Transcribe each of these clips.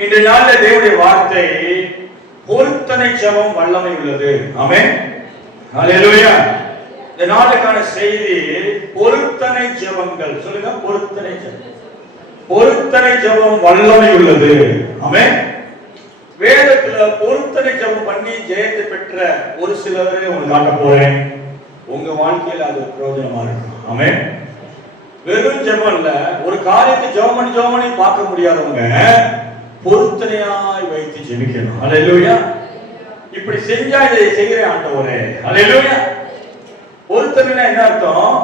இந்த நாளில் தேவனுடைய வார்த்தை பொருத்தனை ஜெபம் வல்லமை உள்ளது. ஆமே இந்த நாளுக்கான செய்தி பொருத்தனை ஜெபங்கள். சொல்லுங்க பொருத்தனை ஜெபம். பொருத்தனை ஜெபம் வல்லமை உள்ளது. ஆமே வேதத்துல பொருத்தனை ஜெபம் பண்ணி ஜெயத்தை பெற்ற ஒரு சிலரை உங்களுக்கு காட்ட போறேன். உங்க வாழ்க்கையில அது பிரயோஜனமா இருக்கும். ஆமே வெறும் ஜபம் இல்ல ஒரு காரியத்தை ஜபம் பண்ணி ஜபம் பண்ணி பார்க்க முடியாதவங்க பொருத்தனையாய் வைத்து ஜெபிக்கணும். அல்லேலூயா இப்படி செஞ்சா இதை செய்கிற ஆண்டவரே. அல்லேலூயா பொருத்தனைனா என்ன அர்த்தம்?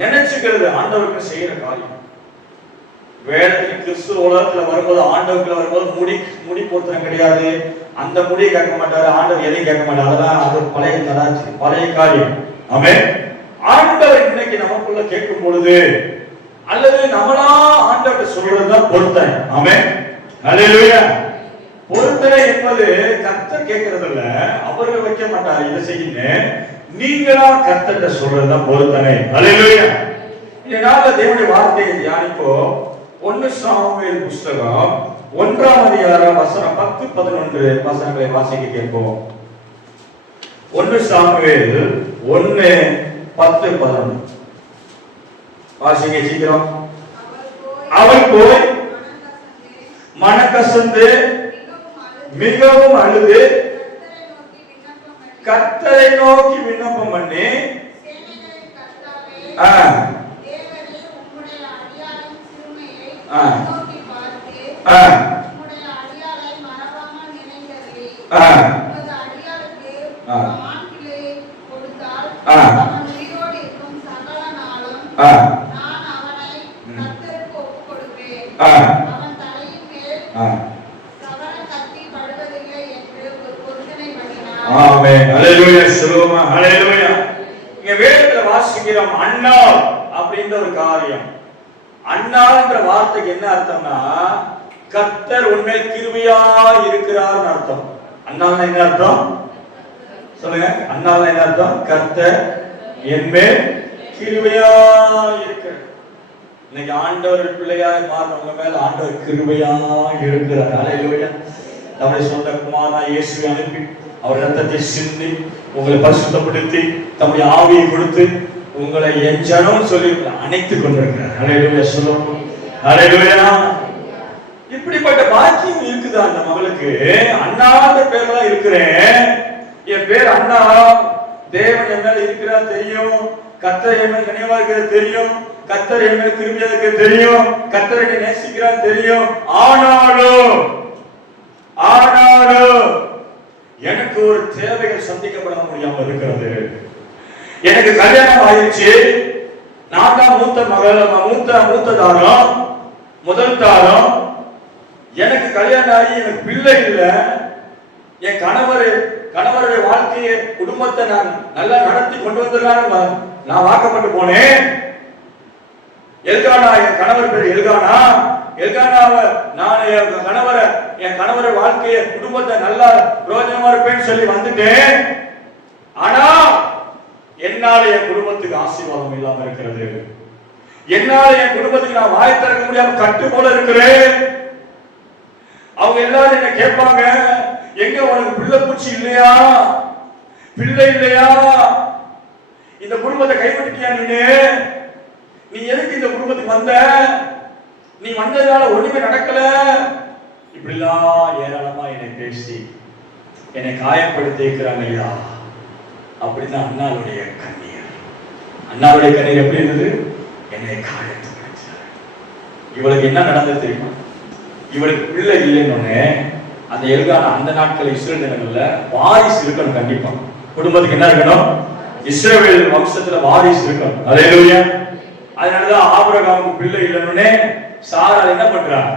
நினைச்சுக்கிறது ஆண்டவருக்கு செய்யற காரியம். வேதத்தில் கிறிஸ்து உலகத்துல வரும்போது ஆண்டவர்கள் வரும்போது முடி முடி பொருத்தனை கிடையாது. அந்த முடியை கேட்க மாட்டாரு ஆண்டவர் எதையும் கேட்க மாட்டாரு. அதெல்லாம் அது பழைய கதாச்சி பழைய காரியம். ஆமே ஆண்டவர் இன்னைக்கு நமக்குள்ள கேட்கும் பொழுது அல்லது நம்மளா ஆண்டவர்கிட்ட சொல்றதுதான் பொருத்தனை. ஆமே பொருத்தனை என்பது கர்த்தர் கேட்கறது இல்ல அவர்கள் வைக்க மாட்டார் இதை செய்யுங்க நீங்களா கர்த்தர்ட்ட சொல்றதுதான் பொருத்தனை. இந்த நாள்ல தேவனுடைய வார்த்தையை தியானிப்போம் ஒன்னு சாமுவேல் புஸ்தகம் ஒன்றாம் அதிகாரம் வசனம் பத்து பதினொன்று வசனங்களை வாசிக்க கேட்போம். ஒன்னு சாமுவேல் ஒன்னு பத்து பதினொன்று. வாசிங்க சீக்கிரம். அவள் போய் மனக்கசந்து மிகவும் அழுது கத்தரை நோக்கி விண்ணப்பம் பண்ணி ஆ. ஆ. ஆ. ஆ. ஆ. ஆ. ஆ. ஆமென் ஹalleluya சொல்லுமா ஹalleluya இங்க வேதத்துல வாசிக்கிறோம் அண்ணாள் அப்படின்ற ஒரு காரியம் அண்ணாள்ன்ற வார்த்தைக்கு என்ன அர்த்தம்னா கர்த்தர் உண்மையில் கிருபையா இருக்கிறார்னு அர்த்தம் அண்ணாள்னா என்ன அர்த்தம் சொல்லுங்க அண்ணாள்னா என்ன அர்த்தம் கர்த்தர் என்மேல் கிருபையா இருக்கிறார் இன்னைக்கு ஆண்டவர் பிள்ளையாய் மாறினவங்க மேல ஆண்டவர் கிருபையா இருக்கிறார் ஹalleluya. தம்முடைய சொந்த குமாரா இயேசுவை அனுப்பி அவர் ரத்தத்தை சிந்தி உங்களை பரிசுத்தப்படுத்தி தம்முடைய ஆவியை கொடுத்து உங்களை என் ஜனம் சொல்லி உங்களை அணைத்துக் கொண்டிருக்கிறார். ஹalleluya. சொல்லணும் ஹalleluya. இப்படிப்பட்ட பாக்கியம் இருக்குதா அந்த மகளுக்கு? அண்ணான்ற பேர்லாம் இருக்கிறேன். என் பேர் அண்ணா. தேவன் என் மேல இருக்கிறா தெரியும். கத்தர் என்ன மேல் நினைவா இருக்கிறது தெரியும் கத்தர் என்ன மேல் திரும்பியா தெரியும் கத்தர் என்னை நேசிக்கிறார் தெரியும். ஆனாலும் ஆனாலும் எனக்கு ஒரு தேவைகள் சந்திக்கப்பட முடியாமல் இருக்கிறது. எனக்கு கல்யாணம் ஆயிடுச்சு. நான் தான் மூத்த மகள் மூத்த மூத்த தாரம் முதல் தாரம். எனக்கு கல்யாணம் ஆகி எனக்கு பிள்ளை இல்லை. என் கணவர் கணவருடைய வாழ்க்கையை குடும்பத்தை நான் நல்லா நடத்தி கொண்டு வந்துடலான்னு நான் வாக்கப்பட்டு போனேன். எல்கானா என் கணவர் பேர் எல்கானா. எல்கானாவை நான் என் கணவரை என் கணவரை வாழ்க்கையை குடும்பத்தை நல்லா பிரயோஜனமா இருப்பேன்னு சொல்லி வந்துட்டேன். ஆனா என்னால என் குடும்பத்துக்கு ஆசீர்வாதம் இல்லாம இருக்கிறது. என்னால என் குடும்பத்துக்கு நான் வாய் திறக்க முடியாம கட்டு போல இருக்கிறேன். அவங்க எல்லாரும் என்ன கேட்பாங்க எங்க உனக்கு பிள்ளை பூச்சி இல்லையா? பிள்ளை இல்லையா? இந்த குடும்பத்தை கைவிட்டுட்டியா நீனு? நீ எதுக்கு இந்த குடும்பத்துக்கு வந்த? நீ வந்ததால ஒண்ணுமே நடக்கல. இப்படிலாம் ஏராளமா என்னை பேசி என்னை காயப்படுத்தி இருக்கிறாங்க ஐயா. அப்படிதான் அண்ணாவுடைய கண்ணீர். அண்ணாவுடைய கண்ணீர் எப்படி இருந்தது? என்னை காயப்படுத்தினார் இவளுக்கு என்ன நடந்தது தெரியுமா? இவளுக்கு பிள்ளை இல்லைன்னு அந்த எல்கான அந்த நாட்கள் இஸ்ரேல் தினங்கள்ல வாரிசு இருக்கணும் கண்டிப்பா. குடும்பத்துக்கு என்ன இருக்கணும்? இஸ்ரேல் வம்சத்துல வாரிசு இருக்கணும். அலையிலுயா அதனாலதான் ஆபரகாமுக்கு பிள்ளை இல்லைன்னு சாரா என்ன பண்றாங்க?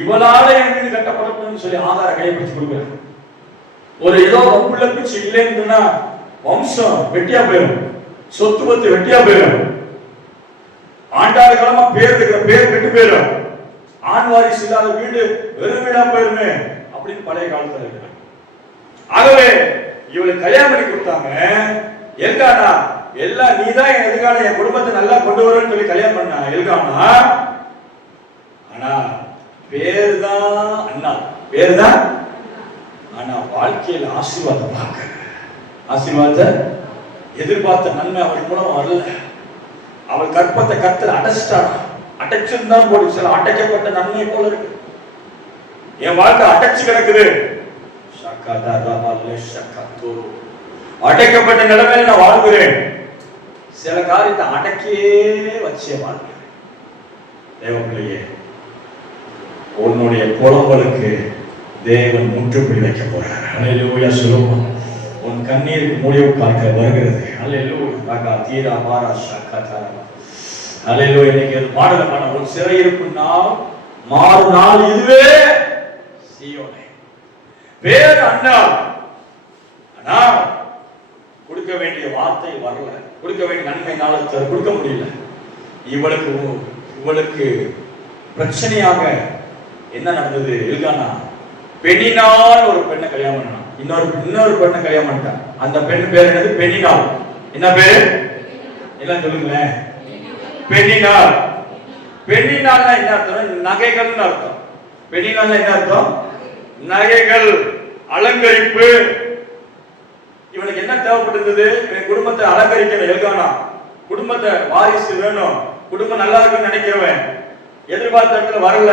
இவளால என் வீடு கட்டப்படணும்னு சொல்லி ஆதார கைப்பிடிச்சு கொடுக்குறாங்க. ஒரு ஏதோ உள்ள பிச்சு இல்லைன்னு சொன்னா வம்சம் வெட்டியா போயிடும். சொத்து பத்து வெட்டியா போயிடும். ஆண்டாண்டு காலமா பேர் இருக்கிற பேர் கெட்டு போயிடும். ஆண் வாரிசு இல்லாத வீடு வெறும் வீடா போயிருமே அப்படின்னு பழைய காலத்துல இருக்கு ஆகவே இவளை கல்யாணம் பண்ணி கொடுத்தாங்க. எல்கானா எல்லாம் நீதான் என் எதிர்கால என் குடும்பத்தை நல்லா கொண்டு வரேன்னு சொல்லி கல்யாணம் பண்ணா எல்கானா ஆனா பேர் தான் அண்ணா. பேர் தான் ஆனா வாழ்க்கையில் ஆசீர்வாதம் பார்க்க. ஆசீர்வாதத்தை எதிர்பார்த்த நன்மை அவள் மூலம் வரல. அவள் கற்பத்தை கத்தல் அடைச்சிட்டா அடைச்சிருந்தா போடு சில அடைக்கப்பட்ட நன்மை போல இருக்கு. என் வாழ்க்கை அடைச்சு கிடக்குது. ஷக்கதரவல்ல ஷக்கத்தூரு. அடைக்கப்பட்ட நிலைமையில நான் வாழ்கிறேன். சில காரியத்தை அடக்கியே வச்சே வாழ்கிறேன். தேவப்பிள்ளையே உன்னுடைய புலம்பலுக்கு தேவன் முற்றுப்புள்ளி வைக்க போறார். அல்லேலூயா சொல்லுவோம் உன் கண்ணீருக்கு முடிவு காக்க வருகிறது. அல்லேலூயா ராகா தீரா மாரா ஷக்கா தாரா. அல்லேலூயா இன்னைக்கு பாடல ஒரு சிறையிருப்பு நாள் மாறு நாள் இதுவே சீயோனே. பேர் அண்ணா ஆனா கொடுக்க வேண்டிய வார்த்தை வரல. கொடுக்க வேண்டிய நன்மை நாளத்தை கொடுக்க முடியல. இவளுக்கு இவளுக்கு பிரச்சனையாக என்ன நடந்தது எல்கானா பெண்ணினால் ஒரு பெண்ணை கல்யாணம் பண்ணான் இன்னொரு இன்னொரு பெண்ணை கல்யாணம் பண்ணிட்டான். அந்த பெண் பேர் என்னது? பெண்ணினால். என்ன பேரு? எல்லாம் சொல்லுங்களேன். பெண்ணினால். பெண்ணினால் என்ன அர்த்தம் நகைகள்னு அர்த்தம். பெண்ணினால் என்ன அர்த்தம்? நகைகள் அலங்கரிப்பு. இவனுக்கு என்ன தேவைப்பட்டிருந்தது? இவன் குடும்பத்தை அலங்கரிக்கிற எல்கானா. குடும்பத்தை வாரிசு வேணும். குடும்பம் நல்லா இருக்குன்னு நினைக்கிறவன். எதிர்பார்த்த இடத்துல வரல.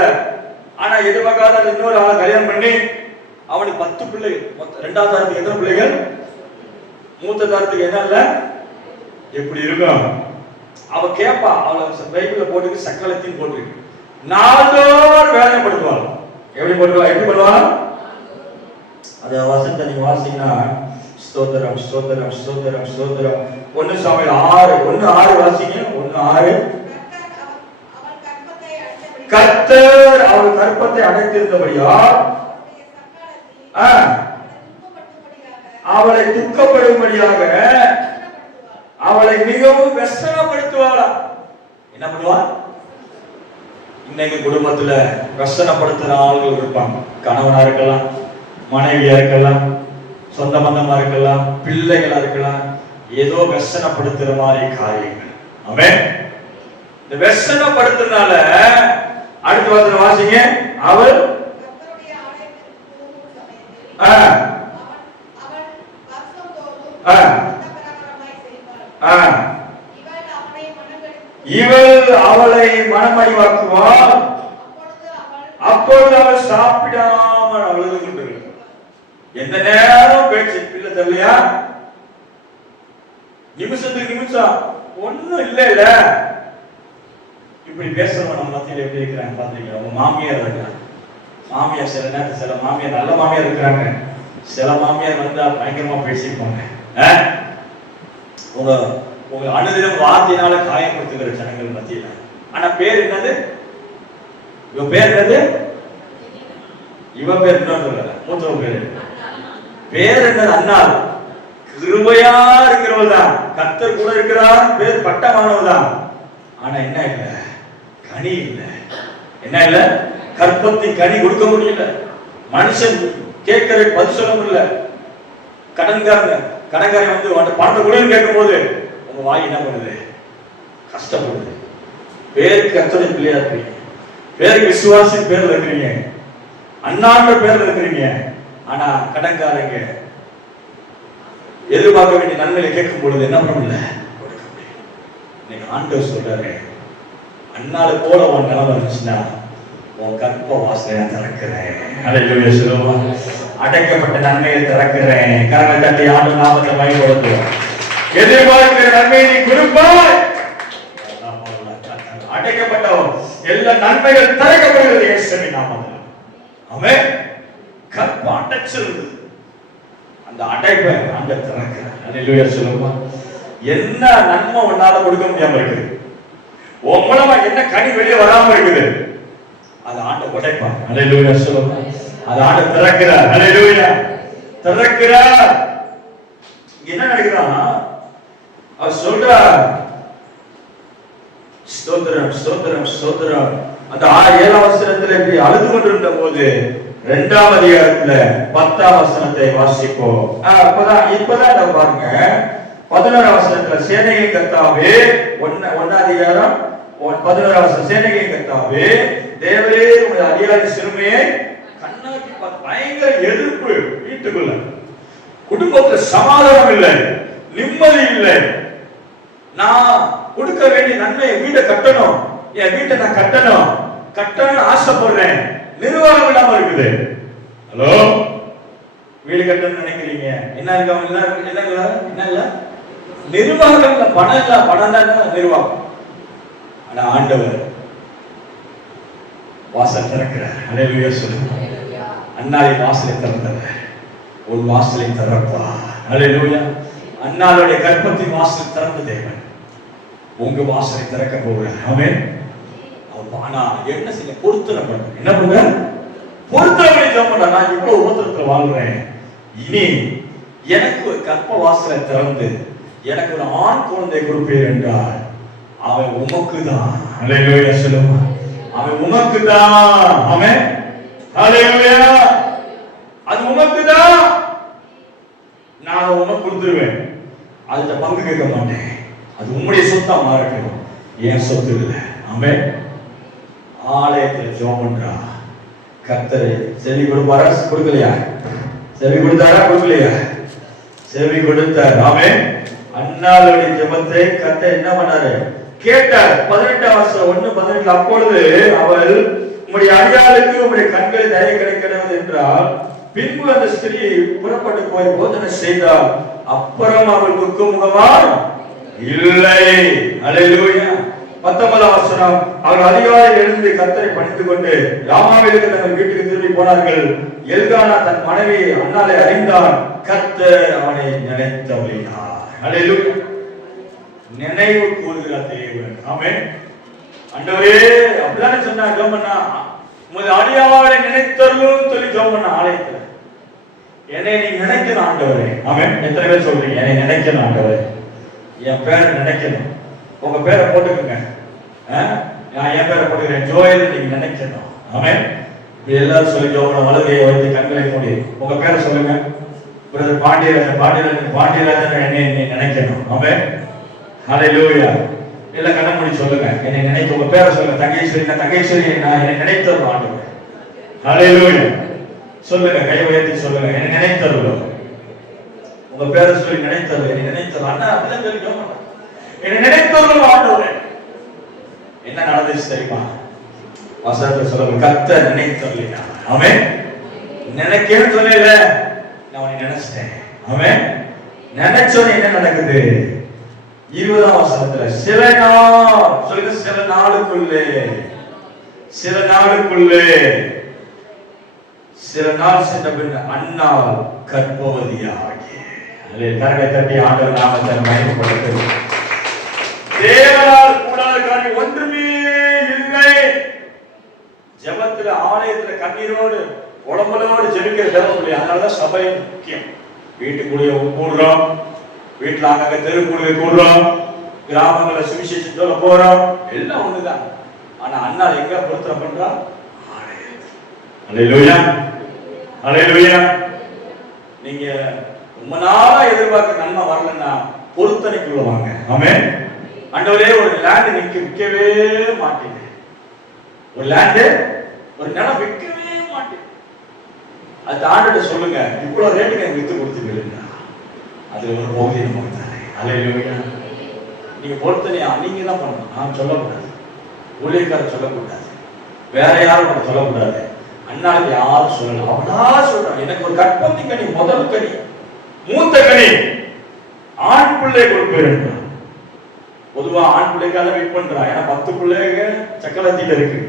ஆனா எதிர்பார்க்காத இன்னொரு ஆளை கல்யாணம் பண்ணி அவனுக்கு பத்து பிள்ளைகள் ரெண்டாவது தரத்துக்கு எத்தனை பிள்ளைகள்? மூத்த தரத்துக்கு என்ன இல்ல? எப்படி இருக்கும்? அவ கேப்பா அவளை பைபிள்ல போட்டுக்கு சக்கலத்தையும் போட்டுருக்கு. நாள்தோறும் வேதனைப்படுத்துவாள் எப்படி பண்ணுவா எப்படி பண்ணுவா அது வசனத்தை நீங்க வாசிங்கன்னா ஸ்தோத்திரம் ஸ்தோத்திரம் ஸ்தோத்திரம் ஸ்தோத்திரம். ஒன்னு சமையல் ஆறு ஒன்னு ஆறு வாசிங்க. ஒன்னு ஆறு. கர்த்தர் அவர் கற்பத்தை அடைத்திருந்தபடியா அவளை துக்கப்படும்படியாக அவளை மிகவும் வெசனப்படுத்துவாளா என்ன பண்ணுவா இன்னைக்கு குடும்பத்துல வெசனப்படுத்துற ஆள்கள் இருப்பாங்க. கணவனா இருக்கலாம் மனைவியா இருக்கலாம் சொந்த பந்தமா இருக்கலாம் பிள்ளைகளா இருக்கலாம் ஏதோ வெசனப்படுத்துற மாதிரி காரியங்கள். அவன் இந்த வெசனப்படுத்துறதுனால அடுத்த வாசல வாசிங்க. அவள் இவள் அவளை மனமடிவாக்குவாள் அப்பொழுது அவள் சாப்பிடாமல் அழுது எந்த நேரம் பேச்சு பிள்ளை தெரியலையா நிமிஷத்துக்கு நிமிஷம் ஒண்ணும் இல்ல இப்படி பேசுறவங்க நம்ம மத்தியில எப்படி இருக்கிறாங்க பாத்தீங்களா? உங்க மாமியார் இருக்காங்க. மாமியார் சில நேரத்தில் சில மாமியார் நல்ல மாமியார் இருக்கிறாங்க. சில மாமியார் வந்தா பயங்கரமா பேசியிருப்பாங்க. உங்க உங்க அனுதினம் வார்த்தையினால காயப்படுத்துகிற ஜனங்கள் மத்தியில. ஆனா பேர் என்னது? இவ பேர் என்னது? இவ பேர் என்ன சொல்லல. மூத்தவ பேரு பேர் என்னது? அண்ணா கிருபையா இருக்கிறவள் தான் கத்தர் கூட இருக்கிறார் பேர் பட்டமானவள் தான் ஆனா என்ன இல்ல? கனி இல்ல. என்ன இல்ல? கற்பத்தை கனி கொடுக்க முடியல. மனுஷன் கேட்கிற பதில் சொல்ல முடியல. கடன்காரங்க கடன்காரன் வந்து அந்த பணத்தை கொடுன்னு கேட்கும்போது உங்க வாய் என்ன பண்ணுது? கஷ்டப்படுது. பேருக்கு கத்தனை பிள்ளையா இருக்கிறீங்க? பேருக்கு விசுவாசி பேர்ல இருக்கிறீங்க. அண்ணாண்ட பேர்ல இருக்கிறீங்க. ஆனா கடன்காரங்க எதிர்பார்க்க வேண்டிய நன்மையை கேட்கும் பொழுது என்ன பண்ண முடியல இன்னைக்கு ஆண்டவர் சொல்றாரு அண்ணால போல உன் நிலைமை இருந்துச்சுன்னா உன் கற்ப வாசனையை திறக்கிறேன். அலையிலுடைய சொல்லுவா அடைக்கப்பட்ட நன்மையை திறக்கிறேன். கரங்கள் தட்டி ஆண்டு நாமத்தை பயன்படுத்துவோம். எதிர்பார்க்கிற நன்மையை நீ கொடுப்பாய். அடைக்கப்பட்டவன் எல்லா நன்மைகள் திறக்கப்படுகிறது இயேசுவின் நாமத்தில். அவன் கற்ப அடைச்சிருந்தது. அந்த அடைப்பை அங்க திறக்கிறேன் அல்லேலூயா சொல்லுமா என்ன நன்மை உன்னால கொடுக்க முடியாம இருக்குது உன் மூலமா என்ன கனி வெளியே வராம இருக்குது? அது ஆண்டு உடைப்பான் அல்லேலூயா சொல்லுமா அது ஆண்டு திறக்கிறார். அல்லேலூயா திறக்கிறார். என்ன நடக்குதுன்னா அவர் சொல்றார் ஸ்தோத்திரம் ஸ்தோத்திரம் ஸ்தோத்திரம். அந்த ஏழாம் வசனத்துல இப்படி அழுது கொண்டிருந்த போது இரண்டாம் அதிகாரத்துல பத்தாம் வசனத்தை வாசிப்போம் இப்பதான் இப்பதான் பாருங்க. பதினோராம் வசனத்துல சேனையின் கத்தாவே ஒன்னு ஒன்னா அதிகாரம் பதினோராவது சேனகை கத்தாவே தேவரே உடைய அதிகாரி சிறுமையை கண்ணாக்கி பயங்கர எதிர்ப்பு வீட்டுக்குள்ள. குடும்பத்துல சமாதானம் இல்லை நிம்மதி இல்லை. நான் கொடுக்க வேண்டிய நன்மை வீட்டை கட்டணும். என் வீட்டை நான் கட்டணும். கட்டணும்னு ஆசைப்படுறேன். நிர்வாகம் இல்லாம இருக்குது. ஹலோ? வீடு கட்டணும்னு நினைக்கிறீங்க. என்ன இருக்கு அவங்க என்ன இல்ல? நிர்வாகம் இல்ல பணம் இல்ல. பணம் தான் நிர்வாகம். ஆனா ஆண்டவர் வாசல் திறக்கிறார். அலையிலேயே சொல்லுங்க. அண்ணாவை வாசலை திறந்தவர். உன் வாசலை திறப்பா. அலையிலூயா அண்ணாளுடைய கர்ப்பத்தின் வாசல் திறந்த தேவன். உங்க வாசலை திறக்க போகிறார். அவன் ஆனா என்ன செய்ய? பொருத்தனை பண்ண என்ன பண்ணுங்க? பொருத்தனை ஜெபம் பண்ண நான் இவ்வளவு உபத்திரத்துல வாழ்றேன். இனி எனக்கு ஒரு கற்ப வாசலை திறந்து எனக்கு ஒரு ஆண் குழந்தை கொடுப்பீர் என்றால் அவன் உமக்கு தான் சொல்லுவான் அவன் உமக்கு தான் அவன் அலையிலூயா அது உமக்கு தான் நான் உனக்கு கொடுத்துருவேன். அதுல பங்கு கேட்க மாட்டேன். அது உங்களுடைய சொத்தா மாறட்டும். என் சொத்து இல்லை. ஆமென். ஆலயத்தில் ஜெபம் பண்றா. கர்த்தர் செவி கொடுப்பாரா? கொடுக்கலையா? செவி கொடுத்தாரா? கொடுக்கலையா? செவி கொடுத்தார். ஆமென். அண்ணாளுடைய ஜெபத்தை கத்த என்ன பண்ணாரு? கேட்டார். பதினெட்டாம் வருஷம் ஒண்ணு பதினெட்டு அப்பொழுது அவள் உங்களுடைய அடியாளுக்கு உங்களுடைய கண்களை தயை கிடைக்கிறது என்றால் பின்பு அந்த ஸ்திரீ புறப்பட்டு போய் போதனை செய்தால் அப்புறம் அவள் துக்க முகமா இல்லை. அலையிலூயா பத்தொன்பதாம் வசனம் அவர்கள் அதிகாலை எழுந்து கத்தரை பணிந்து கொண்டு ராமாவிலிருந்து தங்கள் வீட்டுக்கு திரும்பி போனார்கள். எல்கானா தன் மனைவி அண்ணாலை அறிந்தான். கத்தர் அவனை நினைத்தவளினார் நினைவு கூறுகிற தேவன். ஆமென். ஆண்டவரே அப்படிதானே சொன்னார் ஜோமண்ணா உமது நினைத்தருளும் சொல்லி ஜோமண்ணா ஆலயத்துல. என்னை நீ நினைக்கணும் ஆண்டவரே. ஆமென். எத்தனை பேர் சொல்றீங்க? என்னை நினைக்கணும் ஆண்டவரே. என் பேரை நினைக்கணும். உங்க பேரை போட்டுக்கோங்க. ஆ? நான் என் பேரை போட்டுக்கிறேன். ஜோயல் நீங்க நினைக்கணும். ஆமென். இப்படி எல்லாரும் சொல்லி உங்களோட வலதையை வைத்து கண்களை மூடி உங்க பேரை சொல்லுங்க. பிரதர் பாண்டியராஜன் பாண்டியராஜன் பாண்டியராஜன் என்னை நீ நினைக்கணும். ஆமென். லூயா இல்ல கண்ண மூடி சொல்லுங்க. என்னை நினைத்து உங்க பேரை சொல்லுங்க. தங்கேஸ்வரி நான் தங்கேஸ்வரி நான் என்னை நினைத்தருள் ஆண்டவர். லூயா சொல்லுங்க கை உயர்த்தி சொல்லுங்க. என்னை நினைத்தருள் உங்க பேரை சொல்லி நினைத்தருள் என்னை நினைத்தருள் அண்ணா அப்படிதான் சொல்லி ஜெபம் பண்ணுங்க. என்னை என்ன நடந்துச்சு தெரியுமா? வசனத்தை சொல்ல கத்த நினைத்தவர்கள் அவன் நினைக்கேன்னு சொல்லல. நான் உன்னை நினைச்சிட்டேன். அவன் நினைச்சோன்னு என்ன நடக்குது? இருபதாம் வசனத்துல சில நாள் சொல்லுங்க சில நாளுக்குள்ளே. சில நாளுக்குள்ளே. சில நாள் சென்ற பின் அண்ணால் கற்பவதியாகி அதில் கரடை தட்டி ஆண்டவர் நாமத்தை மயக்கப்படுத்து தேவனால் கூடாத காரியம் ஒன்றுமே இல்லை. ஜெபத்துல ஆலயத்துல கண்ணீரோடு உடம்புலோடு ஜெபிக்கிற ஜெபம் இல்லையா அதனாலதான் சபை முக்கியம். வீட்டுக்குள்ளேயே கூடுறோம் வீட்டுல அங்கங்க தெருக்குள்ளே கூடுறோம் கிராமங்களை சுவிசேஷத்தோட போறோம். எல்லாம் ஒண்ணுதான். ஆனா அண்ணா எங்க பொருத்தம் பண்றா அலையிலுயா அலையிலுயா நீங்க ரொம்ப நாளா எதிர்பார்க்க நன்மை வரலன்னா பொருத்தனைக்குள்ள வாங்க. ஆமே ஆண்டவரே ஒரு லேண்ட் நிக்க விற்கவே மாட்டேங்குது ஒரு லேண்டு ஒரு நிலம் விற்கவே மாட்டேங்குது அது ஆண்டுகிட்ட சொல்லுங்க இவ்வளவு ரேட்டுக்கு எனக்கு வித்து கொடுத்துருக்கீங்க அதுல ஒரு பகுதி நமக்கு தானே அலையிலுயா நீங்க பொறுத்தனையா நீங்க தான் பண்ணணும். நான் சொல்லக்கூடாது. ஊழியக்காரர் சொல்லக்கூடாது. வேற யாரும் உனக்கு சொல்லக்கூடாது. அண்ணா யாரும் சொல்லலாம் அவனா சொல்றான் எனக்கு ஒரு கற்பத்தி கனி முதல் கனி. மூத்த கனி. ஆண் பிள்ளை கொடுப்பேன். பொதுவா ஆண் பிள்ளைக்காக வெயிட் பண்றான் ஏன்னா பத்து பிள்ளைங்க சக்கரவர்த்தியில இருக்கு.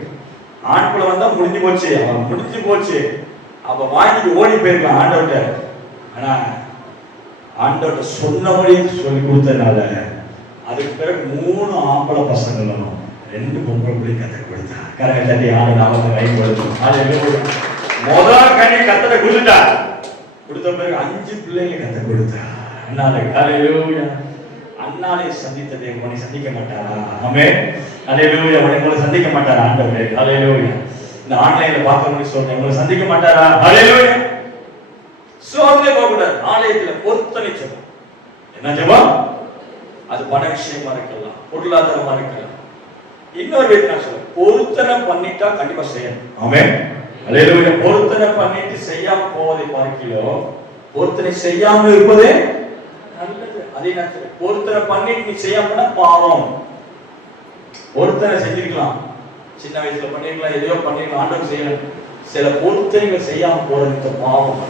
ஆண் பிள்ளை வந்தா முடிஞ்சு போச்சு. அவன் முடிஞ்சு போச்சு. அப்ப வாங்கிட்டு ஓடி போயிருக்கான் ஆண்டவர்கிட்ட. ஆனா ஆண்டவர்கிட்ட சொன்னபடி சொல்லி கொடுத்தனால அதுக்கு பிறகு மூணு ஆம்பளை பசங்களும் ரெண்டு பொம்பளை பிள்ளை கத்தை கொடுத்தா. கரங்க தட்டி ஆண்டு நாமத்தை கை கொடுத்தோம் அது முதல் கண்ணி கத்தனை கொடுத்துட்டா. கொடுத்த பிறகு அஞ்சு பிள்ளைங்க கத்தை கொடுத்தா. அண்ணாலே ஹalleluya. அண்ணாலே சந்தித்த தேவன் உன்னை சந்திக்க மாட்டாரா? ஆமே ஹalleluya. உன்னை உங்களை சந்திக்க மாட்டாரா ஆண்டவரே? ஹalleluya. இந்த ஆன்லைன்ல பார்க்கணும்னு சொல்றேன் உங்களை சந்திக்க மாட்டாரா? ஹalleluya. சோதனை போகக்கூடாது. ஆலயத்துல பொருத்தனை ஜபம் என்ன ஜபம் அது பண விஷயமா இருக்கலாம் பொருளாதாரமா இருக்கலாம். இன்னொரு விதம் நான் சொல்றேன். பொருத்தனை பண்ணிட்டா கண்டிப்பா செய்யணும். ஆமென். அல்லேலூயா பொருத்தனை பண்ணிட்டு செய்யாம போவதை பார்க்கிறோம் பொருத்தனை செய்யாம இருப்பதே அதே நேரத்தில் ஒருத்தரை பண்ணிட்டு நீ செய்யாம பாவம். ஒருத்தரை செஞ்சிருக்கலாம். சின்ன வயசுல பண்ணிருக்கலாம் எதையோ பண்ணிருக்கலாம் ஆண்டவர் செய்யணும் சில பொருத்தனைகள் செய்யாம போறது இந்த பாவம்.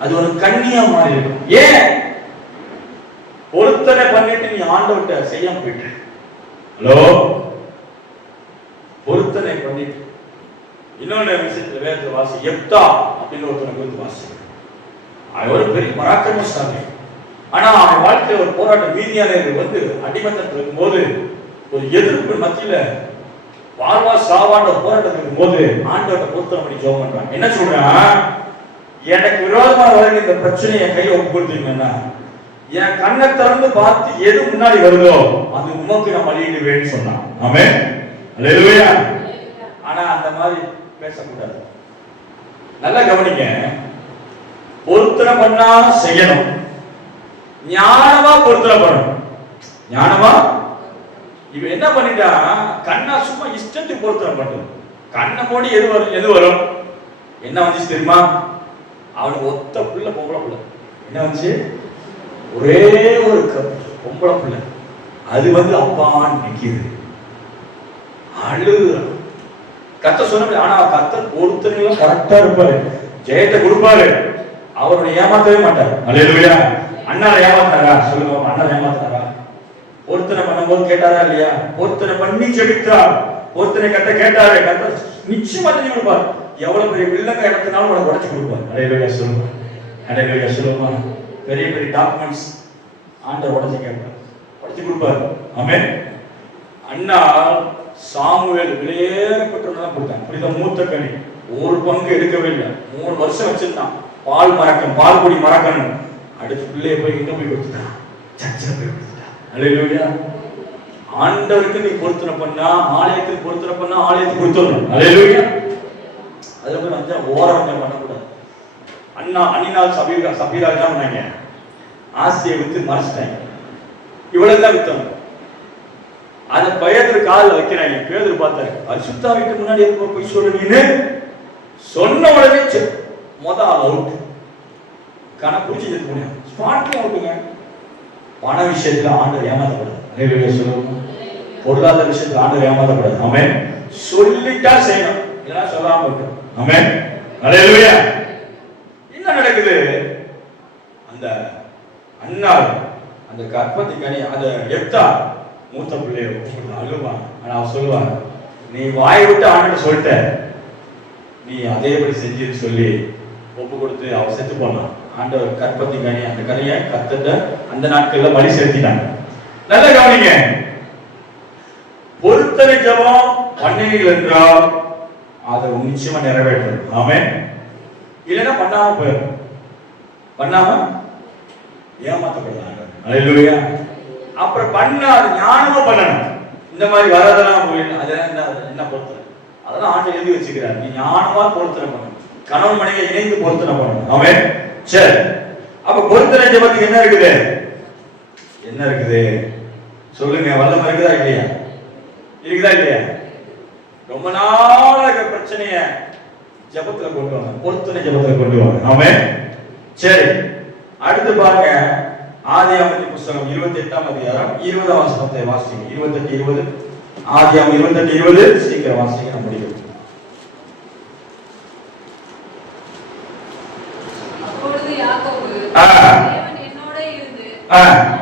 அது ஒரு கண்ணியா மாறி இருக்கும். ஏன்? பொருத்தனை பண்ணிட்டு நீ ஆண்டவர்கிட்ட செய்யாம போயிட்டு ஹலோ? பொருத்தனை பண்ணிட்டு. இன்னொன்னு விஷயத்துல வேதத்துல வாசி எப்தா அப்படின்னு ஒருத்தனை குறித்து வாசி அது ஒரு பெரிய பராக்கிரமசாமி ஆனா அவன் வாழ்க்கையில ஒரு போராட்டம் மீதியானவர்கள் வந்து அடிமத்தத்தில் இருக்கும்போது ஒரு எதிர்ப்பு மத்தியில வாழ்வா சாவான்ற போராட்டத்தில் இருக்கும்போது ஆண்டவர்கிட்ட பொருத்தம் அப்படி ஜோம் பண்றான். என்ன சொல்றான்? எனக்கு விரோதமா வர இந்த பிரச்சனையை கையை ஒப்புக்கொடுத்தீங்கன்னா என் கண்ணை திறந்து பார்த்து எது முன்னாடி வருதோ அது உமக்கு நான் வழியிடுவேன்னு சொன்னான். ஆமே அல்லேலூயா. ஆனா அந்த மாதிரி பேசக்கூடாது. நல்லா கவனிங்க. பொருத்தனை பண்ணா செய்யணும். ஞானமா பொருத்தனை ஞானமா? இவன் என்ன பண்ணிட்டா கண்ணா சும்மா இஷ்டத்துக்கு பொருத்தனை கண்ணை மூடி எது வரும் எது வரும்? என்ன வந்துச்சு தெரியுமா? அவனுக்கு ஒத்த புள்ள பொம்பளை புள்ள. என்ன வந்துச்சு? ஒரே ஒரு பொம்பளை புள்ள. அது வந்து அப்பான்னு நிற்கிது அழுகுறான். கத்த சொன்ன ஆனா கத்தர் ஒருத்தனையும் கரெக்டா இருப்பாரு. ஜெயத்தை கொடுப்பாரு. அவருடைய ஏமாத்தவே மாட்டார். அல்லேலூயா அண்ணாவை ஏமாத்தாரா சொல்லுங்க அண்ணா ஏமாத்தாரா ஒருத்தனை பண்ணும்போது கேட்டாரா இல்லையா? ஒருத்தனை பண்ணி செபித்தார் ஒருத்தனை கட்ட கேட்டாரு கத்த நிச்சயமா தெரிஞ்சு கொடுப்பார். எவ்வளவு பெரிய வில்லங்க இடத்துனாலும் உனக்கு உடச்சு கொடுப்பார். அல்லேலூயா சொல்லுங்க. பேர் சொல்லுமா பெரிய பெரிய டாக்குமெண்ட்ஸ் ஆண்ட உடச்சு கேட்பார். உடச்சு கொடுப்பார். ஆமே அண்ணா சாமுவேல் விலையேறப்பட்டதான் கொடுத்தாங்க புரியுதா மூத்த கனி. ஒரு பங்கு எடுக்கவே இல்லை. மூணு வருஷம் வச்சிருந்தான். பால் மறக்கணும் பால் பொடி மறக்கணும். அடுத்து பிள்ளைய போய் எங்க போய் கொடுத்துட்டான் சர்ச்சில் போய் கொடுத்துட்டான் ஆண்டவருக்கு நீ பொருத்தனை பண்ணா ஆலயத்துக்கு பொருத்தனை பண்ணா ஆலயத்துக்கு கொடுத்துடணும் அல்லேலூயா அதுல போய் வந்தா ஓரம் வஞ்சம் பண்ணக்கூடாது. அண்ணா அண்ணினால் சபீரா சபீரா தான் பண்ணாங்க? ஆசையை வித்து மறைச்சிட்டாங்க. இவ்வளவு தான் வித்தோம். அந்த பயத்துல காலில் வைக்கிறாங்க. பேதர் பார்த்தாரு அசுத்தா வீட்டு முன்னாடி எப்போ போய் சொல்ல சொன்ன உடனே மொதல் அவுட் கணக்கு பிடிச்சி செத்து போனேன் ஸ்பாட்ல அவுட்டுங்க பண விஷயத்தில் ஆண்டு ஏமாத்தக்கூடாது அல்லேலூயா சொல்லுவோம் பொருளாதார விஷயத்துல ஆண்டு ஏமாத்தக்கூடாது ஆமே சொல்லிட்டா செய்யணும். இல்லைன்னா சொல்லாம இருக்கும் ஆமே அல்லேலூயா என்ன நடக்குது? அந்த அண்ணாள் அந்த கற்பத்தி கனி அந்த எப்தா மூத்த பிள்ளைய அழுவான் ஆனால் அவன் சொல்லுவான் நீ வாய் விட்டு ஆண்டு சொல்லிட்ட. நீ அதேபடி செஞ்சுன்னு சொல்லி ஒப்பு கொடுத்து அவன் செத்து போனான். ஆண்டவர் கற்பத்தி கனி அந்த கனியை கத்தட்ட அந்த நாட்கள்ல பலி செலுத்தினாங்க நல்ல கவனிங்க. பொருத்தனை ஜபம் பண்ணினீர்கள் என்றால் அதை நிச்சயமா நிறைவேற்றும். ஆமே இல்லைன்னா பண்ணாம போயிடும் பண்ணாம ஏமாத்தப்படுறாங்க அல்லேலூயா அப்புறம் பண்ண அது ஞானமா பண்ணணும். இந்த மாதிரி வரதெல்லாம் போயிடும் அதெல்லாம் என்ன என்ன பொருத்தனை அதெல்லாம் ஆண்டு எழுதி வச்சுக்கிறார். நீ ஞானமா பொருத்தனை பண்ணணும். கணவன் மனைவி இணைந்து பொருத்தனை பண்ணணும். அவன் சரி அப்ப பொருத்தனை ஜபத்துக்கு என்ன இருக்குது? என்ன இருக்குது? சொல்லுங்க வல்லமை இருக்குதா இல்லையா? இருக்குதா இல்லையா? ரொம்ப நாளா இருக்கிற பிரச்சனைய ஜபத்துல கொண்டு வாங்க பொருத்தனை ஜபத்துல கொண்டு வாங்க ஆமே சரி அடுத்து பாருங்க ஆதியாமதி புஸ்தகம் இருபத்தி எட்டாம் அதிகாரம் இருபதாம் வசனத்தை வாசிங்க. இருபத்தெட்டு இருபது. ஆதியாம் இருபத்தெட்டு இருபது. சீக்கிரம் வாசிங்க முடியும் அப்பொழுது யாக்கோபு ஆ. தேவன் என்னோட இருந்து ஆ. நான் போகிற இந்த வழியிலே என்னை காப்பாற்றி ஆ. உண்ண ஆகாரமும் உடுக்க வஸ்திரமும் எனக்கு தந்து ஆ. என்னை என் தகப்பன் வீட்டுக்கு சமாதானத்தோட திரும்பி வர பண்ணுவாரானால் ஆ. கர்த்தர் எனக்கு தேவனாய் இருப்பார் ஆ. நான்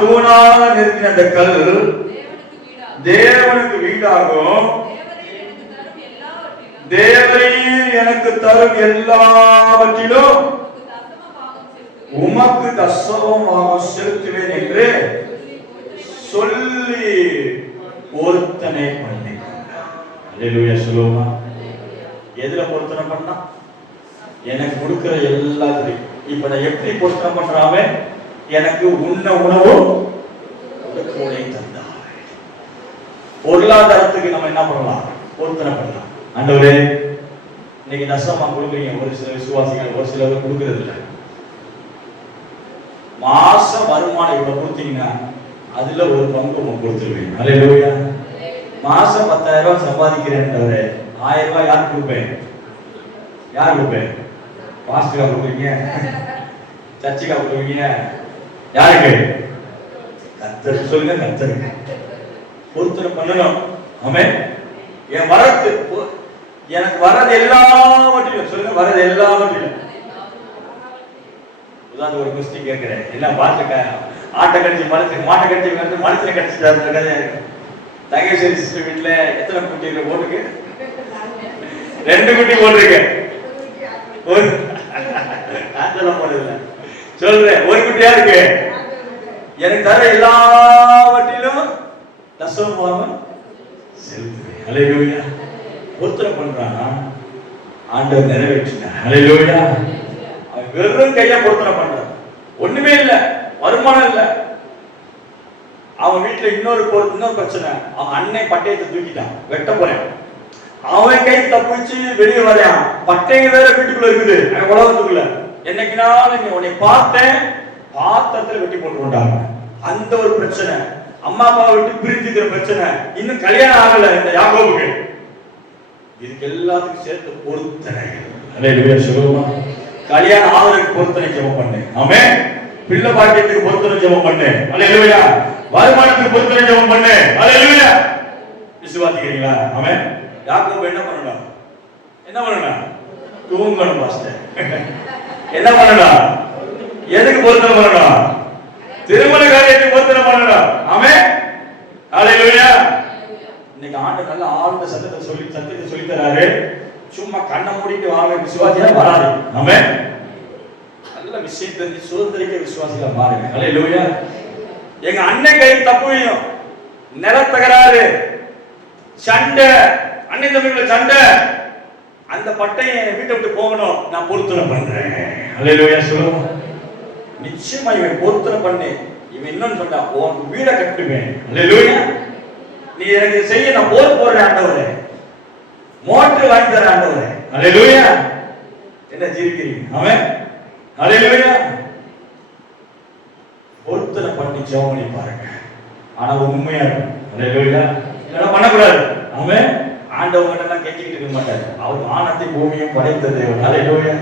தூணாக நிறுத்தின அந்த கல் தேவனுக்கு வீடாகும். தேவரீர் எனக்கு தரும் எல்லாவற்றிலும். உமக்கு தசவமாக செலுத்துவேன் என்று சொல்லி பொருத்தனை பண்ணி சொல்லுவோமா எதுல பொருத்தனை பண்ணா எனக்கு கொடுக்கிற எல்லாத்துலயும் இப்ப நான் எப்படி பொருத்தனை பண்றாவே எனக்கு உண்ண உணவு தந்தார் பொருளாதாரத்துக்கு நம்ம என்ன பண்ணலாம்? பொருத்தனை பண்ணலாம் ஆண்டவரே இன்னைக்கு நஷ்டமா கொடுக்குறீங்க ஒரு சில விசுவாசிகள் ஒரு சிலர் கொடுக்கறது இல்லை மாச வருமானம் இவ்வளவு கொடுத்தீங்கன்னா அதுல ஒரு பங்கு உங்களுக்கு கொடுத்துருவீங்க அல்லேலூயா மாசம் பத்தாயிரம் ரூபாய் சம்பாதிக்கிறேன்றவரே ஆயிரம் ரூபாய் யார் கொடுப்பேன்? யார் கொடுப்பேன்? பாஸ்டரா கொடுப்பீங்க? சர்ச்சுக்கா கொடுப்பீங்க? யாருக்கு? கத்தர் சொல்லுங்க கத்தருக்கு பொருத்தனை பண்ணணும். ஆமே என் வரத்து எனக்கு வரது எல்லாவற்றிலும் சொல்லுங்க வரது எல்லாவற்றிலும். உதாரணம் ஒரு குஸ்தி கேட்கிறேன். என்ன பாட்டுக்க ஆட்டை கடிச்சு மனசு மாட்டை கடிச்சு வந்து மனசுல கடிச்சு தகேஸ்வரி சிஸ்டர் வீட்டுல எத்தனை குட்டி இருக்கு ஓட்டுக்கு ரெண்டு குட்டி போட்டிருக்கு. ஒரு அதெல்லாம் சொல்ல சொல்றேன். ஒரு குட்டியா இருக்கு. எனக்கு தர எல்லாவற்றிலும் தசம் போகாம செலுத்துவேன். அலையூயா ஒருத்தரை பண்றான். ஆண்டவர் நிறைவேற்றினார். அலையூயா வெறும் கையா பொருத்தனை பண்றான் ஒண்ணுமே இல்ல. வருமானம் இல்ல. அவன் வீட்டுல இன்னொரு பொருள் இன்னொரு பிரச்சனை. அவன் அண்ணன் பட்டயத்தை தூக்கிட்டான். வெட்ட போறேன். அவன் கை தப்பிச்சு வெளியே வரையான் பட்டயம் வேற வீட்டுக்குள்ள இருக்குது. அவன் உலகத்துக்குள்ள. என்னைக்குனாலும் நீ உன்னை பார்த்தேன். பாத்திரத்துல வெட்டி போட்டு அந்த ஒரு பிரச்சனை. அம்மா அப்பாவை விட்டு பிரிஞ்சுக்கிற பிரச்சனை. இன்னும் கல்யாணம் ஆகல இந்த யாகோவுக்கு இதுக்கு எல்லாத்துக்கும் சேர்த்து பொருத்தனை அல்லேலூயா கல்யாணம் ஆதரவுக்கு பொருத்தனை ஜெபம் பண்ணு. ஆமே பிள்ளை பாக்கியத்துக்கு பொருத்தனை ஜெபம் பண்ணு. அல்லேலூயா. வருமானத்துக்கு பொருத்தனை ஜெபம் பண்ணு. அல்லேலூயா. விசுவாசிக்கிறீங்களா? ஆமே யாக்கோபு என்ன பண்ணணும் என்ன பண்ணணும் தூங்கணும் பாஸ்டர். என்ன பண்ணணும் எதுக்கு பொருத்தனை பண்ணணும் திருமண காரியத்துக்கு பொருத்தனை பண்ணணும் ஆமே அல்லேலூயா. இன்னைக்கு ஆண்டு நல்ல ஆழ்ந்த சத்தத்தை சொல்லி சத்தத்தை சொல்லி தராரு சும்மா கண்ணை மூடிட்டு வாங்க விசுவாசியா வராது. ஆமே நல்ல விஷயம் தெரிஞ்சு சுதந்திரிக்க விசுவாசிகளா மாறுங்க. அல்லேலூயா எங்க அண்ணன் கை தப்புவையும் நிலத்தகராறு சண்டை அண்ணன் தம்பிக்குள்ள சண்டை. அந்த பட்டையை வீட்டை விட்டு போகணும். நான் பொருத்தனை பண்றேன். அல்லேலூயா சொல்லுவோம் நிச்சயமா இவன் பொருத்தனை பண்ணி. இவன் இன்னொன்னு சொன்னா உன் வீடை கட்டுவேன். அல்லேலூயா நீ எனக்கு செய்ய நான் போர் போடுறேன் ஆண்டவரே. மோட்டர் வாங்கி தரேன் ஆண்டவரே. அல்லேலூயா என்ன ஜீவிக்கிறீங்க? அவன் அல்லேலூயா பொருத்தனை பண்ணி ஜெபம் பண்ணி பாருங்க. ஆனா உண்மையா இருக்கும். அல்லேலூயா இதெல்லாம் பண்ணக்கூடாது. அவன் ஆண்டவங்கிட்ட எல்லாம் கேட்டுக்கிட்டு இருக்க மாட்டாரு. அவர் வானத்தை பூமியும் படைத்த தேவன். அல்லேலூயா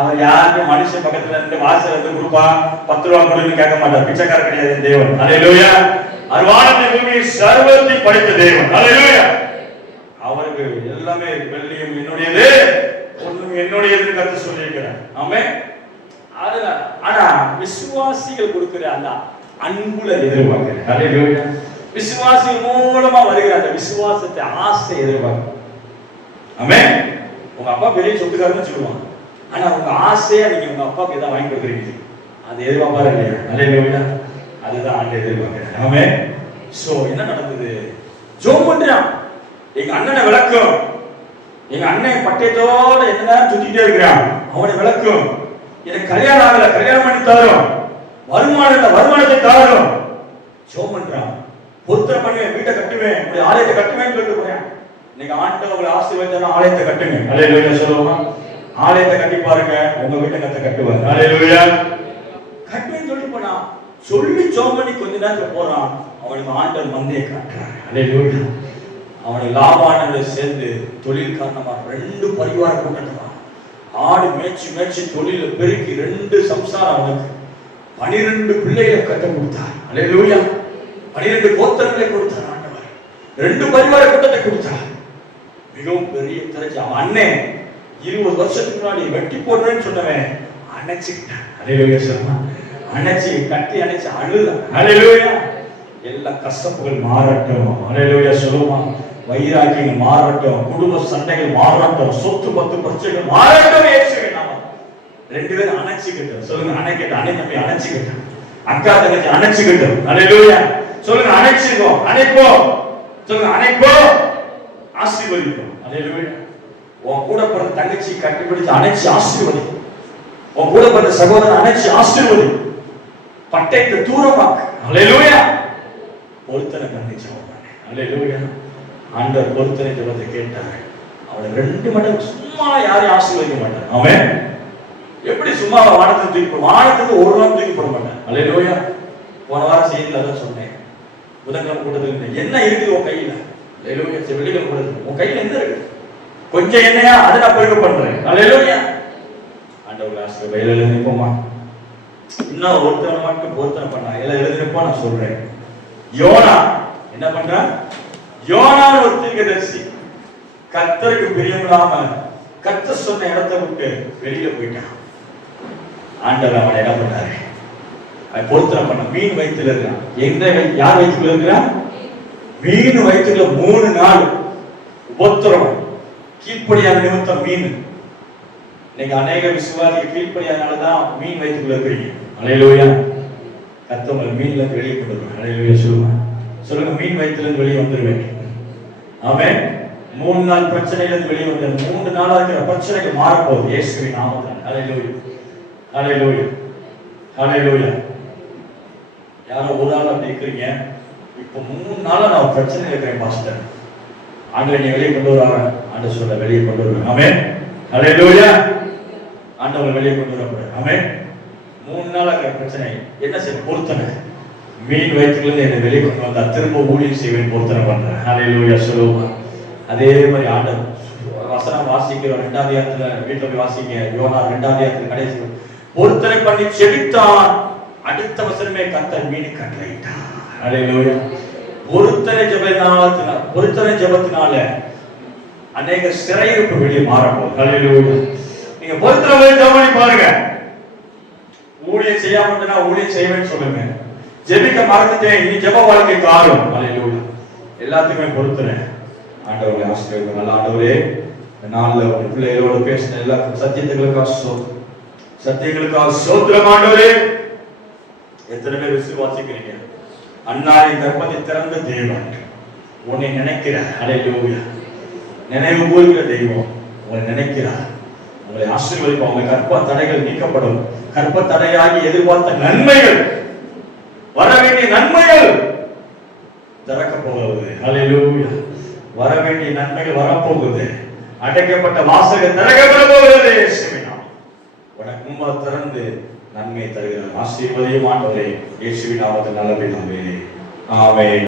அவர் யாருக்கும் மனுஷன் பக்கத்துல இருந்து வாசல் இருந்து கொடுப்பா பத்து ரூபா கொடுன்னு கேட்க மாட்டார். பிச்சைக்கார கிடையாது தேவன். அல்லேலூயா அவர் வானத்தை பூமியை சர்வத்தை படைத்த தேவன். அவருக்கு எல்லாமே வெள்ளியும் என்னுடையது ஒண்ணும் என்னுடையதுன்னு கத்து சொல்லியிருக்கிறார். ஆமே ஆனா விசுவாசிகள் கொடுக்கிற அந்த அன்புல எதிர்பார்க்கிறேன். விசுவாசிகள் மூலமா வருகிற அந்த விசுவாசத்தை ஆசை எதிர்பார்க்கிறேன். ஆமே உங்க அப்பா பெரிய சொத்துக்காரன்னு சொல்லுவாங்க ஆனா உங்க ஆசையா நீங்க உங்க அப்பாவுக்கு ஏதாவது வாங்கி கொடுக்குறீங்க. அது எதிர்பார்ப்பாரு இல்லையா? அல்லேலூயா அதுதான் ஆண்டு எதிர்பார்க்கிறேன். ஆமே சோ என்ன நடந்தது? ஜோம் பண்றான் எங்க அண்ணனை விளக்கும். எங்க அண்ணன் பட்டயத்தோட என்ன நேரம் சுத்திட்டே இருக்கிறான். அவனை விளக்கும் எனக்கு கல்யாணம் ஆகல கல்யாணம் பண்ணி தரும். வருமானம் வருமானத்தை தாரும். ஜோம் பண்றான். பொருத்தனை பண்ணுவேன் வீட்டை கட்டுவேன் இப்படி ஆலயத்தை கட்டுவேன்னு சொல்லிட்டு போறேன் இன்னைக்கு ஆண்டு உங்களை ஆசீர்வாதம் ஆலயத்தை கட்டுங்க. அலையலூயா சொல்லுவோமா? ஆலயத்தை கட்டி பாருங்க உங்க வீட்டை கத்த கட்டுவார். அலையலூயா கட்டுவேன்னு சொல்லிட்டு போனான். சொல்லி பண்ணி கொஞ்ச நேரத்துல போறான். அவனுக்கு ஆண்டவர் மந்தையை காட்டுறாரு. அலையலூயா அவனை லாபானோட சேர்ந்து தொழில் காரணமா ரெண்டு பரிவார கூட்டமா ஆடு மேய்ச்சி மேய்ச்சி தொழில பெருக்கி ரெண்டு சம்சாரம் அவனுக்கு. பனிரெண்டு பிள்ளைகளை கட்ட கொடுத்தார். அலையலூயா பனிரெண்டு கோத்திரங்களை கொடுத்தார் ஆண்டவர். ரெண்டு பரிவார கூட்டத்தை கொடுத்தார். மிகவும் பெரிய திரைச்சி அவன் அண்ணன் இருபது வருஷத்துக்கு முன்னாடி வெட்டி போடுறேன்னு சொன்னவன் அணைச்சுக்கிட்டான். அலையிலூயா சொன்னா அணைச்சி கட்டி அணைச்சு அழுதான். அலையிலூயா எல்லா கசப்புகள் மாறட்டும். அலையிலூயா சொல்லுமா வைராக்கியம் மாறட்டும். குடும்ப சண்டைகள் மாறட்டும். சொத்து பத்து பிரச்சனைகள் மாறட்டும் ரெண்டு பேரும் அணைச்சுக்கிட்டோம் சொல்லுங்க அணைக்கிட்ட அணை தம்பி அணைச்சுக்கிட்டோம் அக்கா தங்கச்சி அணைச்சுக்கிட்டோம் அலையிலூயா சொல்லுங்க அணைச்சுக்கோ அணைப்போம். சொல்லுங்க அணைப்போம். ஆசீர்வதிப்போம். அலையிலூயா உன் கூட பிறந்த தங்கச்சி கட்டிப்பிடிச்சு அணைச்சு ஆசீர்வதி. உன் கூட பிறந்த சகோதரன் அணைச்சு ஆசீர்வதி. பட்டயத்தை தூரமாக்கு. அலையிலோயா பொருத்தனை பண்ணி ஜெபம் பண்ணு ஆண்டவர் பொருத்தனை ஜபத்தை கேட்டார். அவனை ரெண்டு மடங்கு சும்மா யாரையும் ஆசீர்வதிக்க மாட்டார். அவன் எப்படி சும்மா வானத்தை தூக்கி போட வானத்துக்கு ஒரு நாள் தூக்கி போட மாட்டேன் லோயா போன வாரம் செய்தியில் அதான் சொன்னேன். புதன்கிழமை கூட்டத்தில் என்ன இருக்குது உன் கையில். அல்லேலூயா சரி வெள்ளிக்கிழமை கூட்டத்தில் உன் கையில் என்ன இருக்கு. கொஞ்சம் என்னையா அதை நான் பெருக பண்றேன். அல்லேலூயா ஆண்டவர் ஆசிரியர் வயலில் நிற்போமா இன்னும் ஒருத்தனை மட்டும் பொருத்தனை பண்ணா. எல்லாம் எழுதினப்போ நான் சொல்றேன். யோனா. என்ன பண்றான் யோனா ஒரு தீர்க்கதரிசி கத்தருக்கு பிரியமில்லாம கத்த சொன்ன இடத்தை விட்டு வெளியில போயிட்டான். ஆண்டவர் அவனை என்ன பண்ணாரு? அவன் பொருத்தனை பண்ண மீன் வயிற்றுல இருக்கிறான். எந்த யார் வயிற்றுல இருக்கிறான்? மீன் வயிற்றுல மூணு நாள் உபத்திரம் கீழ்ப்படியாக நிமித்தம் மீன். இன்னைக்கு அநேக விசுவாசிகள் கீழ்ப்படியாதனால தான் மீன் வயிற்றுக்குள்ள இருக்கிறீங்க. அலையிலோயா. கத்தவங்களை மீன்ல வெளியே கொண்டு வருவேன் அலையிலோயா சொல்லுவேன் சொல்லுங்க மீன் வயிற்றுல இருந்து வெளியே வந்துருவேன். ஆமென். மூணு நாள் பிரச்சனையில இருந்து வெளியே வந்தேன் மூணு நாளா இருக்கிற பிரச்சனைக்கு மாறப்போகுது. இயேசுவின் நாமத்தில். அலையிலோயா அலையிலோயா அலையிலோயா யாரோ ஒரு ஆள் அப்படி இருக்கிறீங்க. இப்போ மூணு நாளா நான் பிரச்சனை இருக்கிறேன் பாஸ்டர் ஆண்டு என்னை வெளியே கொண்டு வராங்க ஆண்டு சொல்ல வெளியே கொண்டு வருவேன். ஆமென் ஹalleluya ஆண்டவங்களை வெளியே கொண்டு வரப்படுறேன் ஆமென் மூணு நாள் அங்கே பிரச்சனை. என்ன செய்ய பொருத்தனை? மீன் வயிற்றுலேருந்து என்னை வெளியே கொண்டு வந்தா திரும்ப ஊழியம் செய்வேன் பொருத்தனை பண்றேன். ஹalleluya சொல்லுவோம்? அதே மாதிரி ஆண்டவர். வசனம் வாசிக்கிறோம் ரெண்டாவது இடத்துல வீட்டுல போய் வாசிங்க. யோனா ரெண்டாவது இடத்துல கடைசி பொருத்தனை பண்ணி செபித்தான். அடுத்த வசனமே கத்தர் மீன் கட்டளையிட்டான் ஹalleluya பொருத்தனை ஜபத்தினால பொருத்தனை ஜபத்தினால அநேக சிறையிருப்பு வெளியே மாறப்போம் ஹalleluya நீங்க பொருத்தனை போய் ஜெபம் பாருங்க ஊழியம் செய்யாம இருந்தா ஊழியம் செய்வேன்னு சொல்லுங்க. ஜெபிக்க மறந்துட்டேன் இனி ஜெப வாழ்க்கை காரும் ஹalleluya. எல்லாத்துக்குமே பொறுத்துறேன் ஆண்டவரை ஆசிரியர் நல்ல ஆண்டவரே நாளில் ஒரு உங்க பிள்ளைகளோட பேசின எல்லா சத்தியத்துகளுக்காக சோ சத்தியங்களுக்காக சோத்திரம் ஆண்டவரே. எத்தனை பேர் விசுவாசிக்கிறீங்க? அன்னாரின் கர்ப்பத்தை திறந்த தெய்வம். உன்னை நினைக்கிற ஹalleluya. நினைவு கூறுகிற தெய்வம். உன்னை நினைக்கிறார். உங்களை ஆசீர்வதிப்போம். உங்க கற்ப தடைகள் நீக்கப்படும். கற்ப தடையாகி எதிர்பார்த்த நன்மைகள் வர வேண்டிய நன்மைகள் திறக்க போகிறது வர வேண்டிய நன்மைகள் வரப்போகுது. அடைக்கப்பட்ட வாசகம் திறக்கப்பட போகிறது. இயேசுவின் திறந்து நன்மை தருகிறார். ஆசீர்வதியும் ஆண்டவரே. இயேசுவின் நாமத்தில் நல்ல பிதாவே